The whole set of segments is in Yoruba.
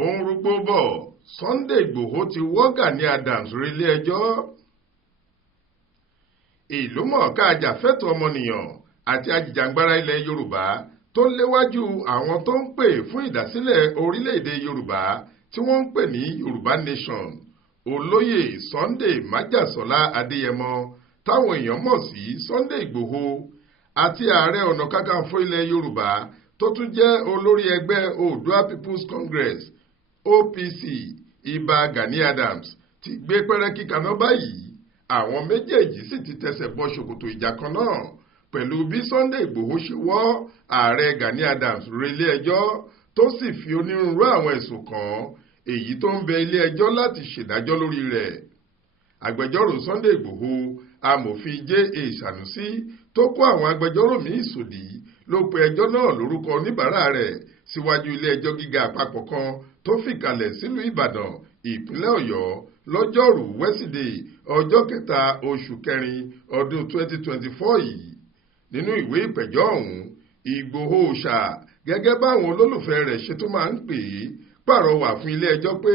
òun rúgbó bọ̀ Sunday Igboho ti wọ́ Gani Adams relé ẹjọ́. Ìlúmọ̀ọ́ká ajàfẹ́tọ̀ọ́ ọmọnìyàn àti ajìjàǹgbara ilẹ̀ Yorùbá tó léwájú àwọn tó ń pè fún ìdásílẹ̀ orílẹ̀-èdè Yorùbá tí wọ́n ń pè ní Yorùbá Nation, olóyè Sunday Májàsọ́lá Adéyẹmọ táwọn èèyàn mọ̀ sí Sunday Igboho àti ààrẹ ọ̀nà kakanfò ilẹ̀ Yorùbá tó tún jẹ́ olórí ẹgbẹ́ Oòduà People's Congress OPC Ìbà Gani Adams ti gbé pẹ́rẹ́kí kaná báyìí. Àwọn méjèèjì sì ti tẹsẹ̀ bọ ṣòkòtò ìjà kan náà pẹ̀lú bí Sunday Igboho ṣe wọ́ ààrẹ Gani Adams relé ẹjọ́ tó sì fi onírúurú àwọn ẹ̀sùn kàn èyí tó ń bẹ ilé ẹjọ́ láti ṣèdájọ́ lórí rẹ̀. Agbẹjọ́rò Sunday Igboho amòfin J.A. Sanusi tó kó àwọn agbẹjọ́rò míì sòdí ló pe ẹjọ́ náà lórúkọ oníbàárà rẹ̀ síwájú ilé ẹjọ́ gíga àpapọ̀ kan tó fìkàlẹ̀ sílùú Ìbàdàn ìpínlẹ̀ Ọ̀yọ́ lọ́jọ́rú wẹ́sídẹ̀ẹ́ ọjọ́ 3 oṣù kẹrin ọdún 2024 yìí. Nínú ìwé ìpẹ̀jọ́ ọ̀hún, Igboho ṣà gẹ́gẹ́ báwọn olólùfẹ́ rẹ̀ ṣe tó máa ń pè é pàrọwà fún ilé ẹjọ́ pé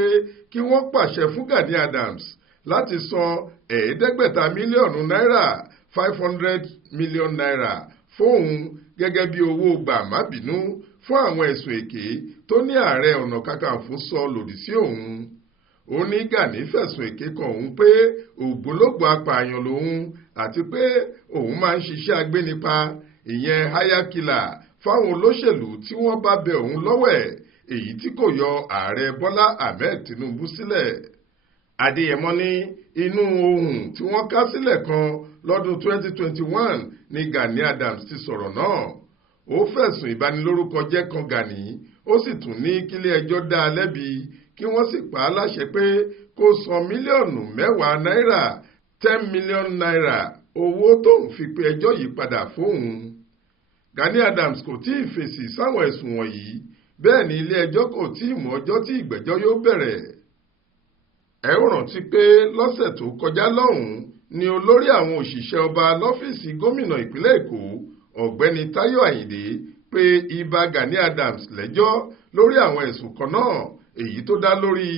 kí wọ́n pàṣẹ fún Gani Adams láti san $500 mílíọ̀nù $500 million fóun gẹ́gẹ́ bí owó gbàmábìínú fún àwọn ẹ̀sùn èké tó ní ààrẹ ọ̀nà kakanfò sọ lòdì sí òun. Ó ní Gani fẹ̀sùn èké kan òun pé ògbólógbòó apààyàn lòun àti pé òun máa ń ṣiṣẹ́ agbénipa ìyẹn háyákìlà fáwọn olóṣèlú tí wọ́n bá bẹ òun lọ́wẹ̀ èyí tí kò yọ ààrẹ Bọ́lá Ahmed Tinubu sílẹ̀. Adéyẹmọ ní inú ohùn tí wọ́n ká sílẹ̀ kan lọ́dún 2021 ní Gani Adams ti sọ̀rọ̀ náà. Ó fẹ̀sùn ìbanilórúkọ jẹ́ kan Gani, ó sì tún ní kílé ẹjọ́ dá a lẹ́bi kí wọ́n sì pa á láṣẹ pé kó san mílíọ̀nù $10 $10 million owó tóun fi pe ẹjọ́ yìí padà fóun. Gani Adams kò tí ì fèsì sáwọn ẹ̀sùn wọ̀nyí, bẹ́ẹ̀ ni ilé ẹjọ́ kò tí ì mú ọjọ́ tí ìgbẹ́jọ́ yóò bẹ̀rẹ̀. Ẹ ó rántí pé lọ́sẹ̀ tó kọjá lọ́hùn-ún ni olórí àwọn òṣìṣẹ́ ọba lọ́fíìsì gómìnà ìpínlẹ̀ Èkó ọ̀gbẹ́ni Táyọ̀ Àyìndé pé Ìbà Gani Adams lẹ́jọ́ lórí àwọn ẹ̀sùn kan náà èyí tó dá lórí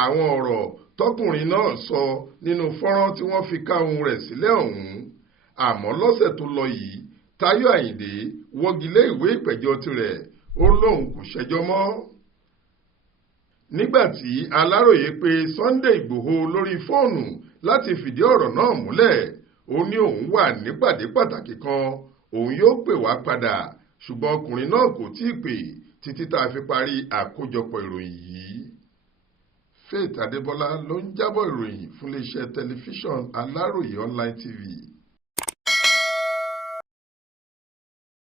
àwọn ọ̀rọ̀ tọkùnrin náà sọ nínú fọ́nrán tí wọ́n fi ká ohùn rẹ̀ sílẹ̀ ọ̀hún. Àmọ́ lọ́sẹ̀ tó lọ yìí Táyọ̀ Àyìndé wọ́gilé ìwé ìpẹ̀jọ́ tirẹ̀, ó lóun kò ṣẹjọ́ mọ́. Nígbà tí Aláròyé pè Sunday Igboho lórí fóònù láti fìdí ọ̀rọ̀ náà múlẹ̀, ó ní òun wà nípàdé pàtàkì kan, òun yóò pè wá padà, ṣùgbọ́n ọkùnrin náà kò tíì pè títí tá a fi parí àkójọpọ̀ ìròyìn yìí. Faith Adébọ́lá ló ń jábọ̀ ìròyìn fún iléeṣẹ́ tẹlifíṣàn Aláròyé online TV.